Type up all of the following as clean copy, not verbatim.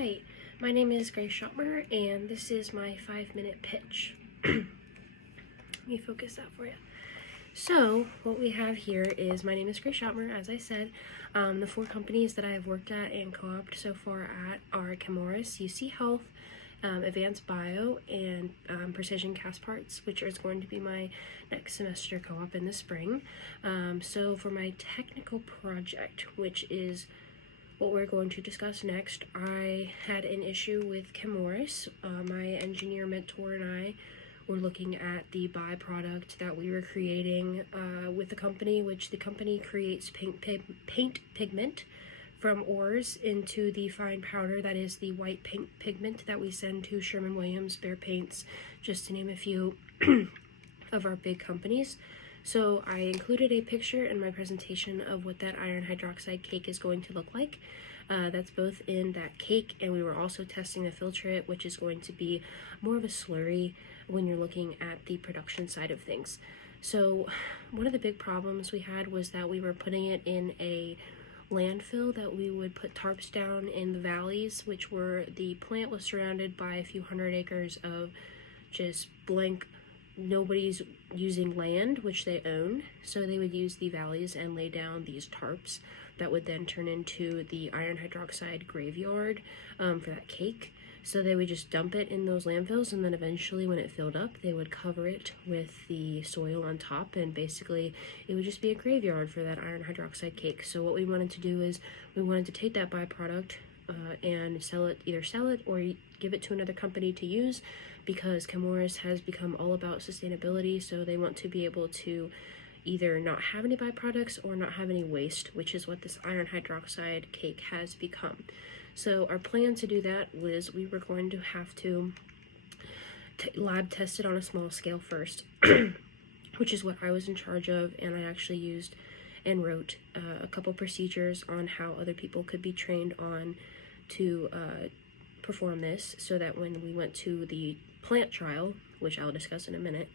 Hi, my name is Grace Schottmer, and this is my 5-minute pitch. Let me focus that for you. So, what we have here is, my name is Grace Schottmer, as I said. The 4 companies that I have worked at and co-opted so far at are Chemours, UC Health, Advanced Bio, and Precision Cast Parts, which is going to be my next semester co-op in the spring. So for my technical project, which is what we're going to discuss next, I had an issue with Chemours. My engineer mentor and I were looking at the byproduct that we were creating with the company, which the company creates paint pigment from ores into the fine powder that is the white paint pigment that we send to Sherwin-Williams, Behr Paints, just to name a few of our big companies. So I included a picture in my presentation of what that iron hydroxide cake is going to look like. That's both in that cake, and we were also testing the filtrate, which is going to be more of a slurry when you're looking at the production side of things. So one of the big problems we had was that we were putting it in a landfill that we would put tarps down in the valleys, which were, the plant was surrounded by a few hundred acres of just blank, nobody's using land, which they own, so they would use the valleys and lay down these tarps that would then turn into the iron hydroxide graveyard for that cake. So they would just dump it in those landfills, and then eventually when it filled up, they would cover it with the soil on top, and basically it would just be a graveyard for that iron hydroxide cake. So what we wanted to do is we wanted to take that byproduct and either sell it or give it to another company to use, because Chemours has become all about sustainability, so they want to be able to either not have any byproducts or not have any waste, which is what this iron hydroxide cake has become. So our plan to do that was we were going to have to lab test it on a small scale first, which is what I was in charge of, and I actually used and wrote a couple procedures on how other people could be trained on to perform this, so that when we went to the plant trial, which I'll discuss in a minute,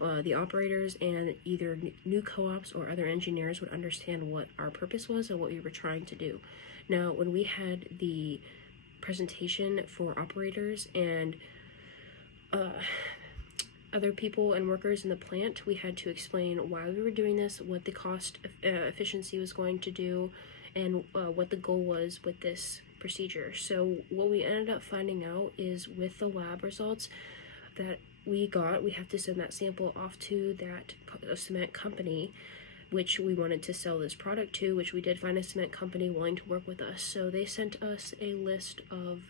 the operators and either new co-ops or other engineers would understand what our purpose was and what we were trying to do. Now, when we had the presentation for operators and other people and workers in the plant, we had to explain why we were doing this, what the cost efficiency was going to do, and what the goal was with this procedure. So what we ended up finding out is, with the lab results that we got, we have to send that sample off to that cement company, which we wanted to sell this product to, which we did find a cement company willing to work with us. So they sent us a list of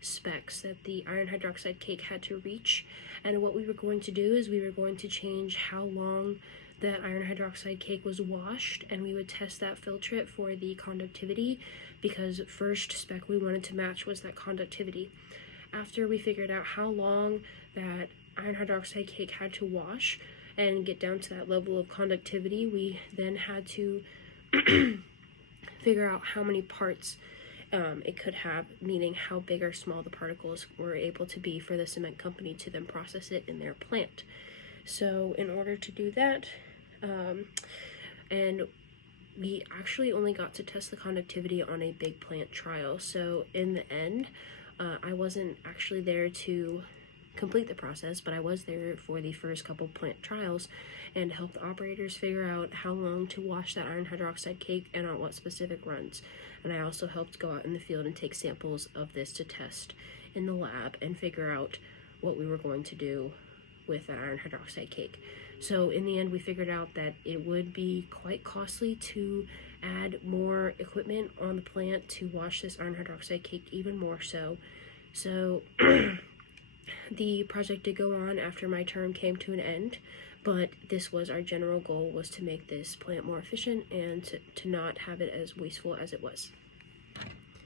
specs that the iron hydroxide cake had to reach, and what we were going to do is we were going to change how long that iron hydroxide cake was washed, and we would test that filtrate for the conductivity, because first spec we wanted to match was that conductivity. After we figured out how long that iron hydroxide cake had to wash and get down to that level of conductivity, we then had to figure out how many parts it could have, meaning how big or small the particles were able to be for the cement company to then process it in their plant. So in order to do that, and we actually only got to test the conductivity on a big plant trial. So in the end, I wasn't actually there to complete the process, but I was there for the first couple plant trials and helped the operators figure out how long to wash that iron hydroxide cake and on what specific runs. And I also helped go out in the field and take samples of this to test in the lab and figure out what we were going to do with that iron hydroxide cake. So in the end, we figured out that it would be quite costly to add more equipment on the plant to wash this iron hydroxide cake even more so. So the project did go on after my term came to an end, but this was our general goal, was to make this plant more efficient and to not have it as wasteful as it was.